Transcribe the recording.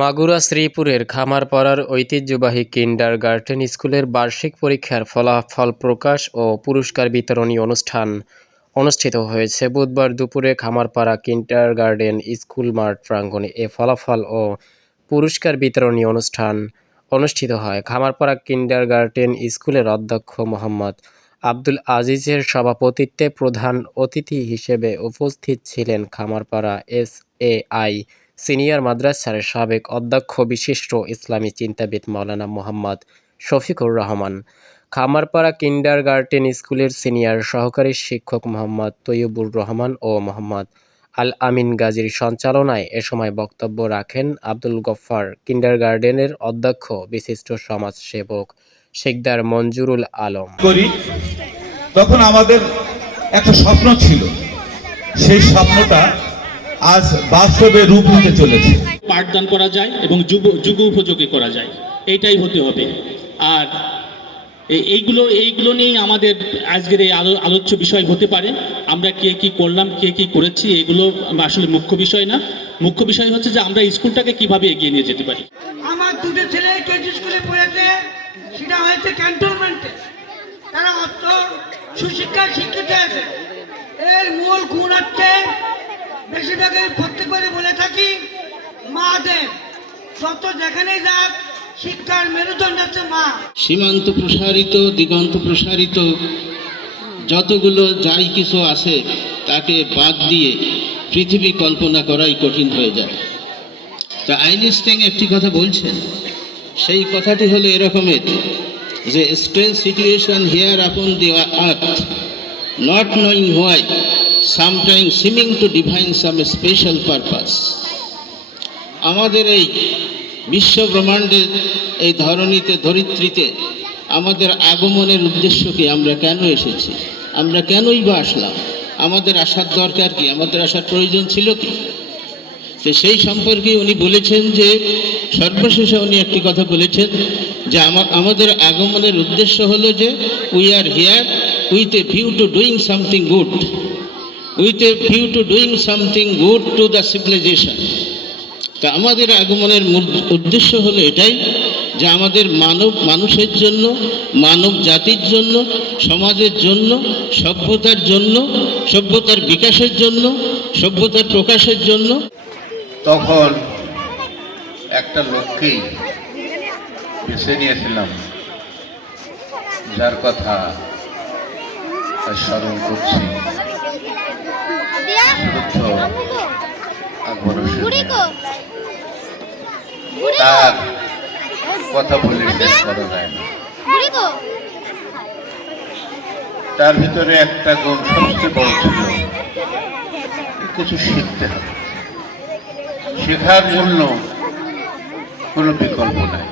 মাগুরা শ্রীপুরের খামারপাড়ার ঐতিহ্যবাহী কিন্ডারগার্টেন স্কুলের বার্ষিক পরীক্ষার ফলাফল প্রকাশ ও পুরস্কার বিতরণী অনুষ্ঠান অনুষ্ঠিত হয়েছে বুধবার দুপুরে খামারপাড়া কিন্ডারগার্টেন স্কুল মাঠ প্রাঙ্গণে। এ ফলাফল ও পুরস্কার বিতরণী অনুষ্ঠান অনুষ্ঠিত হয়। খামারপাড়া কিন্ডারগার্টেন স্কুলের অধ্যক্ষ মোহাম্মদ আব্দুল আজিজের সভাপতিত্বে প্রধান অতিথি হিসেবে উপস্থিত ছিলেন খামারপাড়া SAI সিনিয়র মাদ্রাসার সাবেক অধ্যক্ষ বিশিষ্ট ইসলামী চিন্তাবিদ মাওলানা মোহাম্মদ শফিকুর রহমান, খামারপাড়া কিন্ডারগার্টেন স্কুলের সিনিয়র সহকারী শিক্ষক মোহাম্মদ তৈয়বুর রহমান ও মোহাম্মদ আল আমিন গাজীর সঞ্চালনায় এ সময় বক্তব্য রাখেন আব্দুল গফফার, কিন্ডারগার্টেনের অধ্যক্ষ বিশিষ্ট সমাজসেবক শিকদার মঞ্জুরুল আলম। তখন আমাদের একটা স্বপ্ন ছিল, সেই স্বপ্নটা আজ বাস্তবে রূপ নিতে চলেছে। পাঠদান করা যায় এবং যুগ উপযোগী করা যায়, এইটাই হতে হবে। আর এইগুলো নিয়েই আমাদের আজকের এই আলোচ্য বিষয় হতে পারে। আমরা কে কি করলাম, কে কি করেছি, এগুলো আসলে মুখ্য বিষয় না। মুখ্য বিষয় হচ্ছে যে আমরা স্কুলটাকে কিভাবে এগিয়ে নিয়ে যেতে পারি। আমার দুটো ছেলে কেজি স্কুলে পড়েছে, সেটা হয়েছে ক্যান্টনমেন্টে। তারা অত সুশিক্ষায় শিক্ষিত হয়েছে। এর মূল গুণ হচ্ছে, বেশিরভাগের প্রত্যেকবারে বলে থাকি, মা দেব যত যেখানেই যাক শিক্ষার মেরুদণ্ড হচ্ছে মা। সীমান্ত প্রসারিত, দিগন্ত প্রসারিত যতগুলো যাই কিছু আছে তাকে বাদ দিয়ে পৃথিবী কল্পনা করাই কঠিন হয়ে যায়। তা আইনস্টাইন একটি কথা বলছেন, সেই কথাটি হলো এরকমের যে strange situation here upon the earth, not knowing why, sometime seeming to divine some special purpose. আমাদের এই বিশ্ব ব্রহ্মাণ্ডের এই ধরিত্রীতে আমাদের আগমনের উদ্দেশ্য কি? আমরা কেন এসেছি? আমরা কেনই বা আসলাম? আমাদের আসার দরকার কি? আমাদের আসার প্রয়োজন ছিল কি? তো সেই সম্পর্কে উনি বলেছেন যে, সর্বশেষে উনি একটি কথা বলেছেন যে আমাদের আগমনের উদ্দেশ্য হলো যে we are here with a view to doing something good, with a view to doing something good to the civilization. তা আমাদের আগমনের মূল উদ্দেশ্য হলো এটাই যে আমাদের মানুষের জন্য, মানব জাতির জন্য, সমাজের জন্য, সভ্যতার জন্য, সভ্যতার বিকাশের জন্য, সভ্যতার প্রকাশের জন্য। তখন একটা লোককেই বেছে নিয়েছিলাম, যার কথা স্মরণ করছি, আকবর হোসেন। তার কথা বলে শেষ করা যায় না। তার ভিতরে একটা গুণ সবচেয়ে বড় ছিল, কিছু শিখতে হবে, শেখার জন্য কোনো বিকল্প নাই।